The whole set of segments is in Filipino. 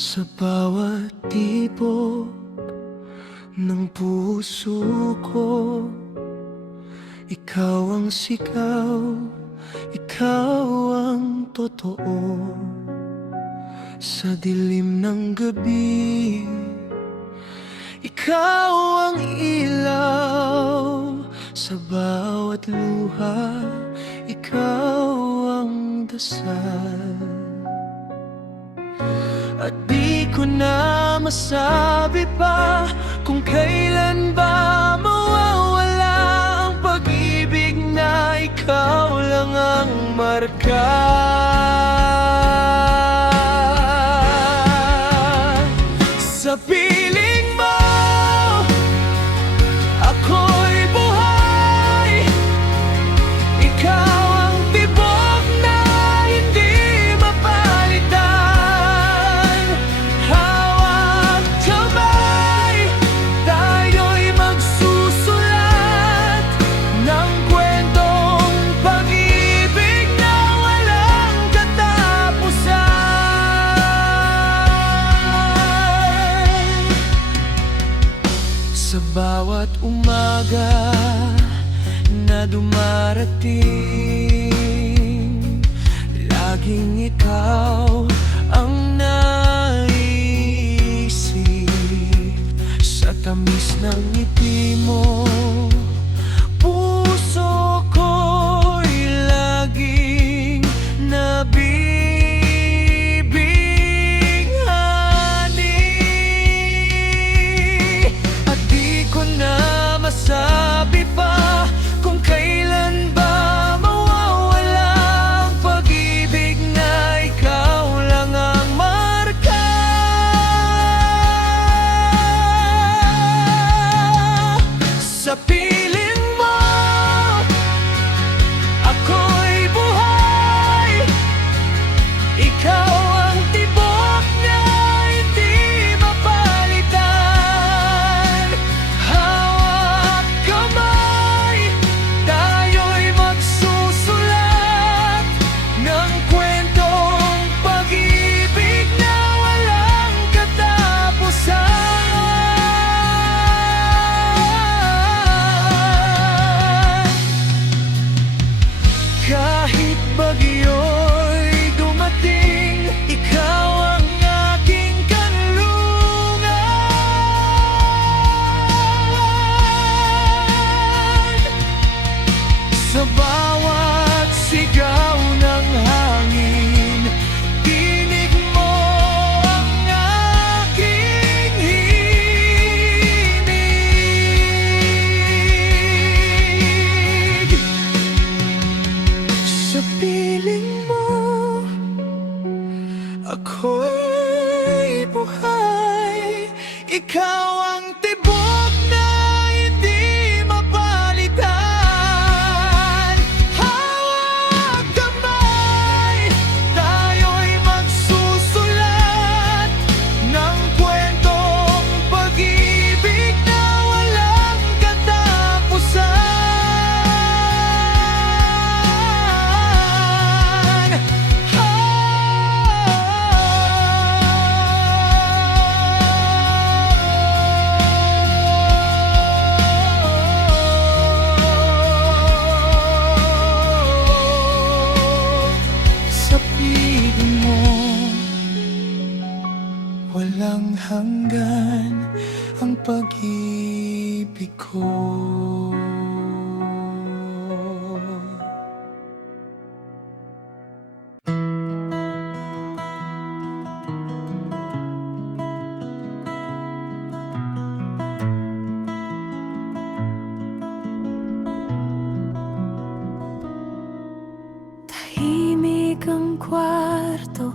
Sa bawat tibok ng puso ko, ikaw ang sigaw, ikaw ang totoo. Sa dilim ng gabi, ikaw ang ilaw. Sa bawat luha, ikaw ang dasal. At di ko na masabi pa kung kailan ba mawawala ang pag-ibig na ikaw lang ang marka. Sa piling mo, ako'y buhay. Ikaw ang tibok na hindi mapalitan. Hawak kamay, tayo'y magsusulat ng kwentong pag-ibig na walang katapusan. Sa bawat umaga na dumarating, laging ikaw ang naisip. Sa tamis ng ngiti mo, puso ko'y laging nabibighani. At di ko na masabi pa kung kailan ba mawawala ang pag-ibig na ikaw lang ang marka. Sa piling mo, ako'y buhay. Ikaw ang tibok na hindi mapalitan. Hawak kamay, tayo'y magsusulat ng kwentong pag-ibig na walang katapusan. Kahit bagyo'y dumating, ikaw ang aking kanlungan. Sa bawat sigaw ng hangin, tinig mo ang aking himig. Sa piling mo, ako'y buhay. Ikaw ang tibok na hindi mapalitan. Hawak kamay, tayo'y magsusulat ng kwentong pag-ibig na walang katapusan. Sa piling mo, walang hanggan ang pag-ibig ko. Tahimik ang kwarto,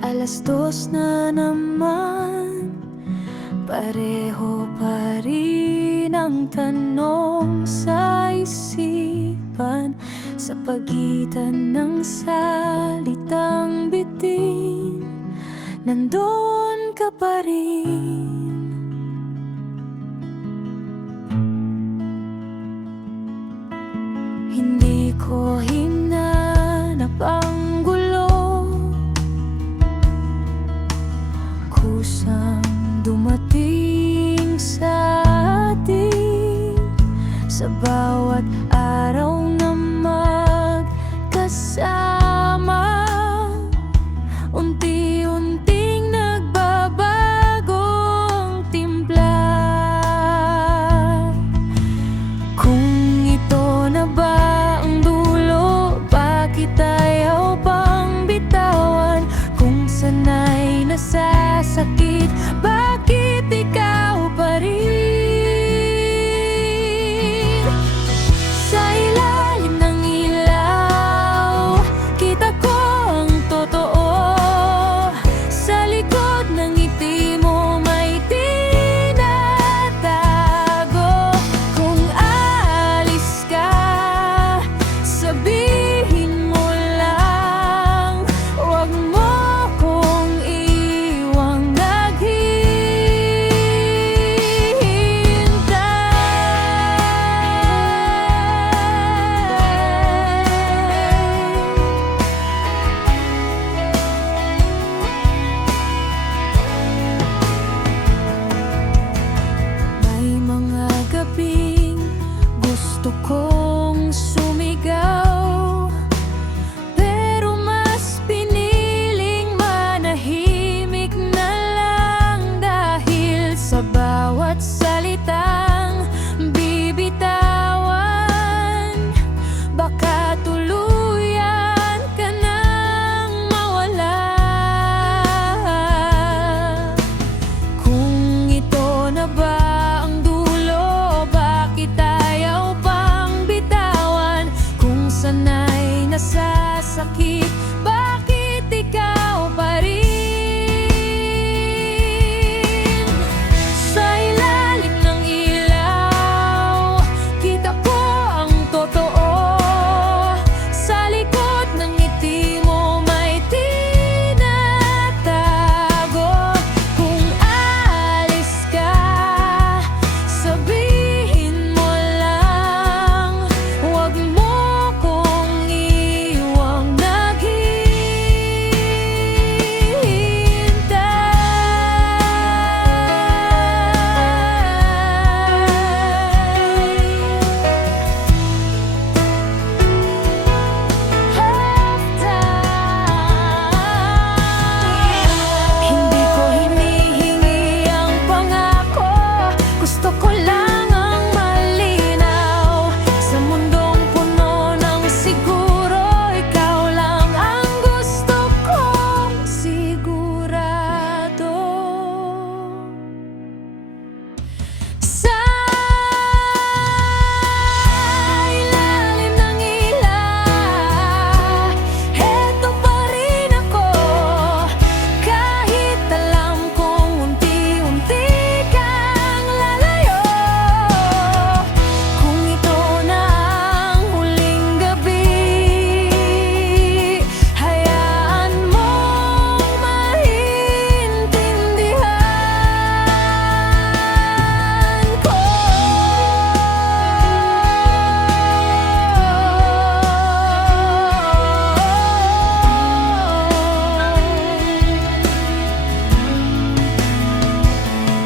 2:00 na naman. Pareho pa rin ang tanong sa isipan. Sa pagitan ng salitang bitin, nandun ka pa rin. Hindi ko hinanap ang gulo, kusang dumating sa atin sa bawat araw na magkasama. Unti-unting nagbabago ang timpla. Kung ito na ba ang dulo, bakit ayaw pang bitawan? Kung sanay nasasakit, bakit ikaw pa rin? Sa ilalim ng ilaw, kita ko ang totoo. Sa likod ng ngiti mo may tinatago. Kung aalis ka, sabihin mo lang, huwag mo kong iwang naghihintay. May mga gabing gusto kong sumigaw, pero mas piniling manahimik na lang dahil sa bawat salitang bibitawan, baka tuluyan ka nang mawala. Kung ito na ba ang dulo, bakit ayaw pang bitawan? Kung sanay nasasakit, bakit ikaw pa rin? Sa ilalim ng ilaw, kita ko ang totoo. Sa likod ng ngiti mo may tinatago. Kung aalis ka, sabihin mo lang, huwag mo kong iwang naghihintay. Hindi ko hinihingi ang pangako, gusto ko lang ang malinaw. Sa mundong puno ng siguro, ikaw lang ang gusto kong sigurado. Sa ilalim ng ilaw, heto pa rin ako. Kahit alam kong unti-unti kang lalayo. Kung ito na ang huling gabi, hayaan mong maintindihan ko.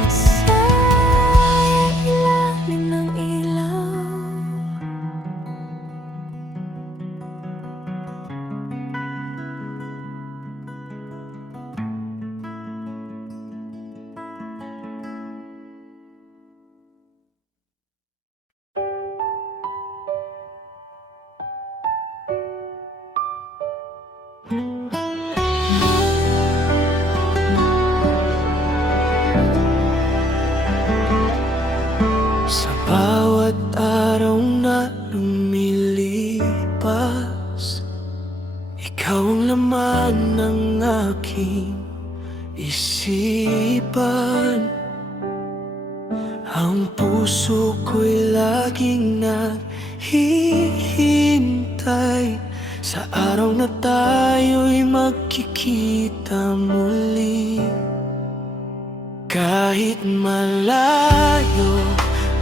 Sa ilalim ng ilaw. Sa bawat araw na lumilipas, ikaw ang laman ng aking isipan. Ang puso ko'y laging naghihintay sa araw na tayo'y magkikita muli. Kahit malayo,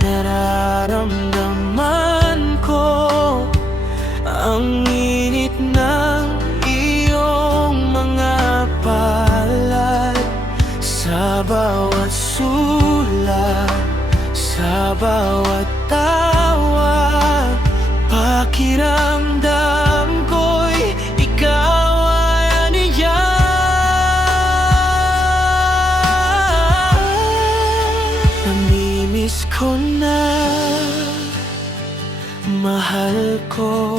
nararamdaman ko ang init ng iyong mga palad sa Sa bawat sulat, sa bawat tawa, pakiramdam ko'y ikaw ay aniyan. Namimiss ko na, mahal ko,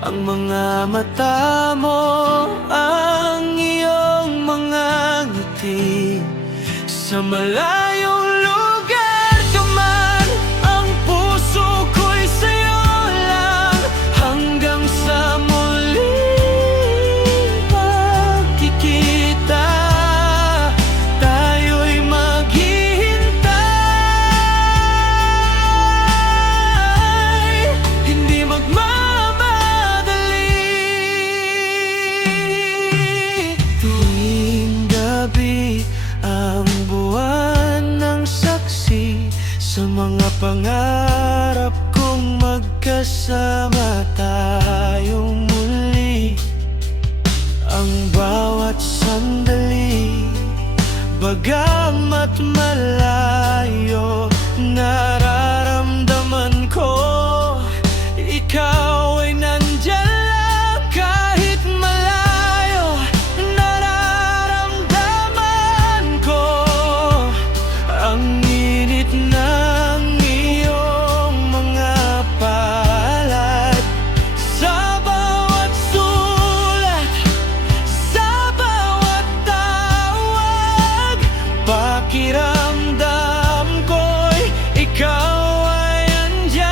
ang mga mata mo, ang iyong mga ngiti. Sa malayong lugar ka man, ang puso ko'y sa'yo lang. Hanggang sa muling pagkikita, tayo'y maghihintay. Hindi tuwing gabi, ang buwan ng saksi sa mga pangarap kong magkasama tayong muli. Ang bawat sandali, bagamat malayo, nararamdaman ko ikaw ay nandiyan lang. Kahit malayo, nararamdaman ko ang init ng iyong mga palad. Sa bawat sulat, sa bawat tawag, pakiramdam ko'y ikaw ay andyan.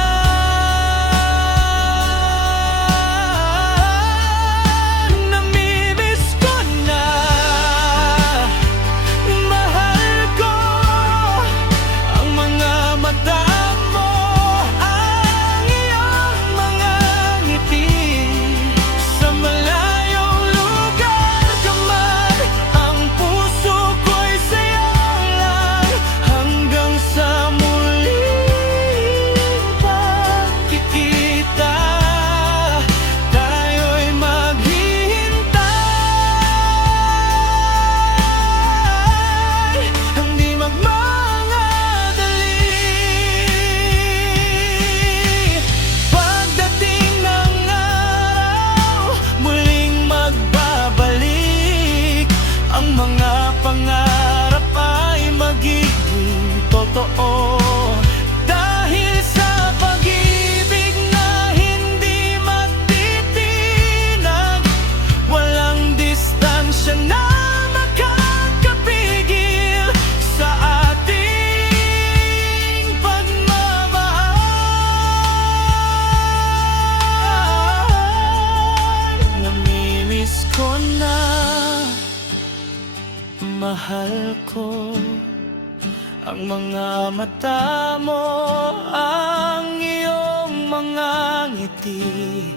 Namimiss ko na, mahal ko, ang mga mata mo, ang iyong mga ngiti. Sa malayong lugar ka man, ang puso ko'y sa'yo lang. Hanggang sa muling pagkikita, tayo'y maghihintay. Hindi magmamadali. Pagdating ng araw, muling magbabalik. Ang mga pangarap ay magiging totoo. Dahil sa pag-ibig na hindi matitinag, walang distansya na makakapigil sa ating pagmamahal. Namimiss ko na, mahal ko, ang mga mata mo, ang iyong mga ngiti.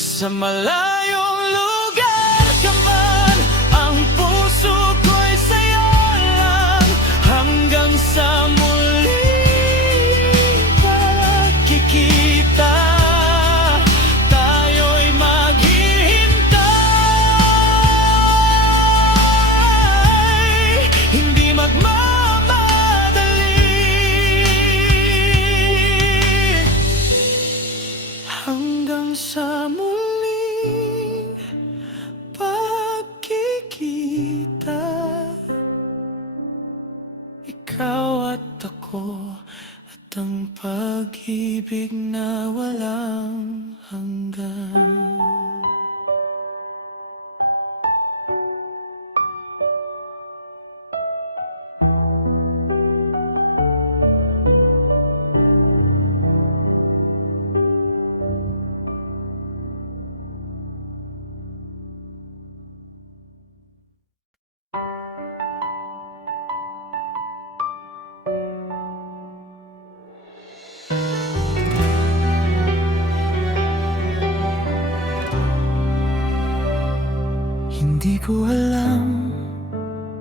Sa malayong lugar ka man, ang puso ko'y sa'yo lang. Hanggang sa muling pagkikita, tayo'y maghihintay. Hindi magmamadali. Hanggang sa muling pagkikita, ikaw at ako, at ang pag-ibig na walang hanggan. Hindi ko alam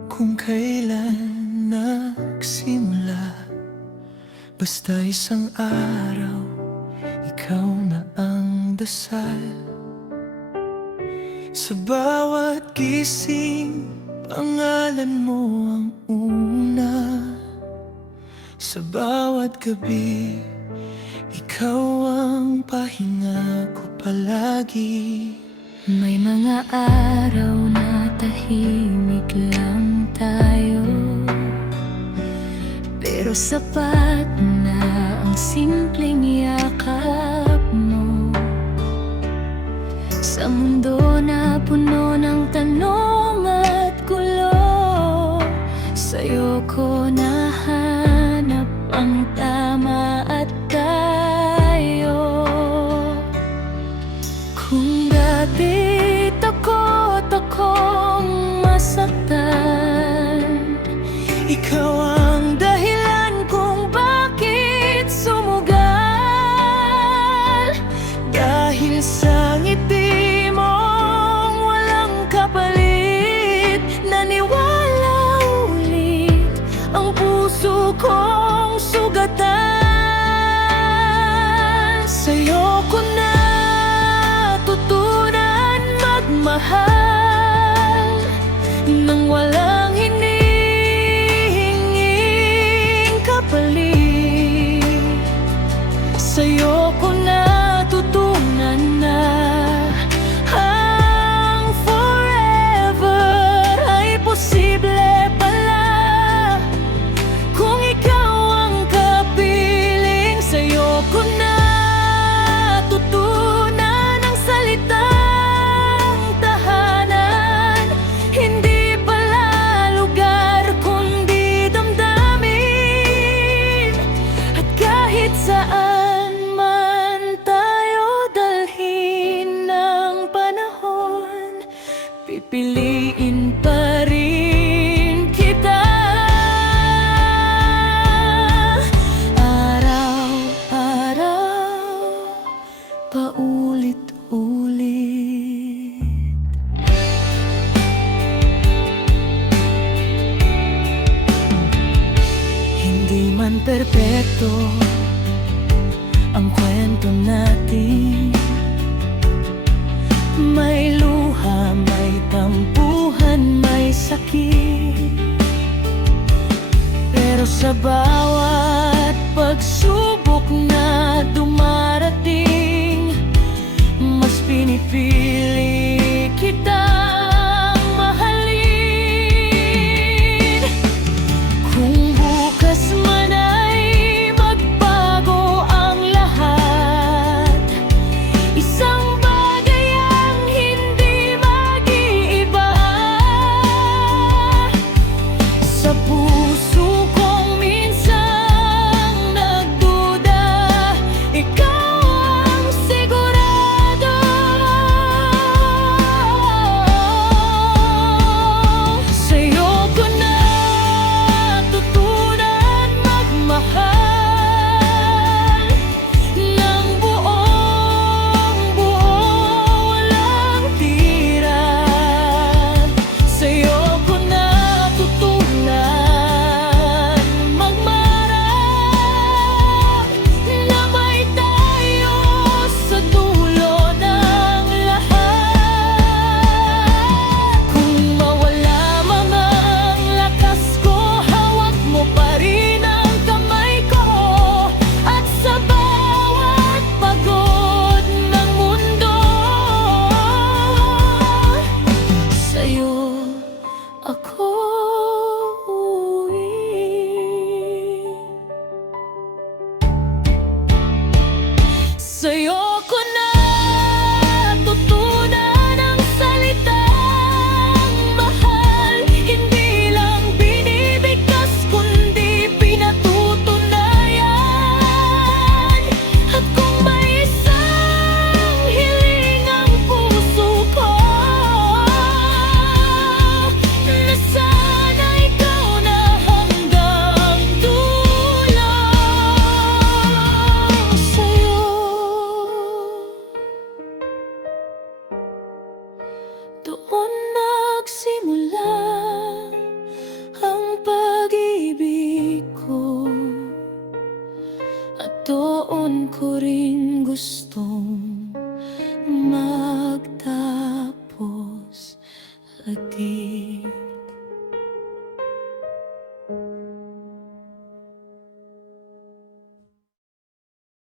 kung kailan nagsimula, basta isang araw, ikaw na ang dasal. Sa bawat gising, pangalan mo ang Sa bawat gabi, ikaw ang pahinga ko palagi. May mga araw na tahimik lang tayo, pero sapat na ang simpleng yakap mo. Sa mundo na puno ng tanong at gulo, sa'yo ko nahanap ang tama at tayo. Kung dati takot akong masaktan, Ikaw ang dahilan kung bakit sumugal. Dahil sa ngiti mong walang kapalit, naniwala ulit ang puso kong sugatan. Sa'yo ko natutunan magmahal nang walang hinihinging kapalit. Sa'yo ko natutunan na ang forever ay posible pala kung ikaw ang kapiling. Sa'yo ko natutunan ang salitang tahanan, hindi pala lugar kundi damdamin. At kahit saan man tayo dalhin ng panahon, pipiliin pa rin kita. Araw-araw, paulit-ulit. Hindi man perpekto ang kwento natin, may luha, may tampuhan, may sakit. Pero sa bawat pagsubok na dumarating, mas pinipili kitang mahalin. Kung bukas man ay magbago ang lahat, isang bagay ang hindi mag-iiba. Sa puso kong minsang nagduda, ikaw ang sigurado. Sa'yo ko natutunan magmahal ng buong-buo, walang tira. Sa'yo ko natutunan magmarap na may tayo sa dulo ng lahat. Kung mawala man ang lakas ko, hawak mo pa rin ang kamay ko. At sa bawat pagod ng mundo, sa'yo ako uuwi. Sa'yo ko natutunan ang salitang mahal, hindi lang binibigkas kundi pinatutunayan. At kung may isang hiling ang puso ko, na sana ikaw na hanggang dulo. Sa'yo doon nagsimula ang pag-ibig ko, at doon ko rin gustong magtapos lagi.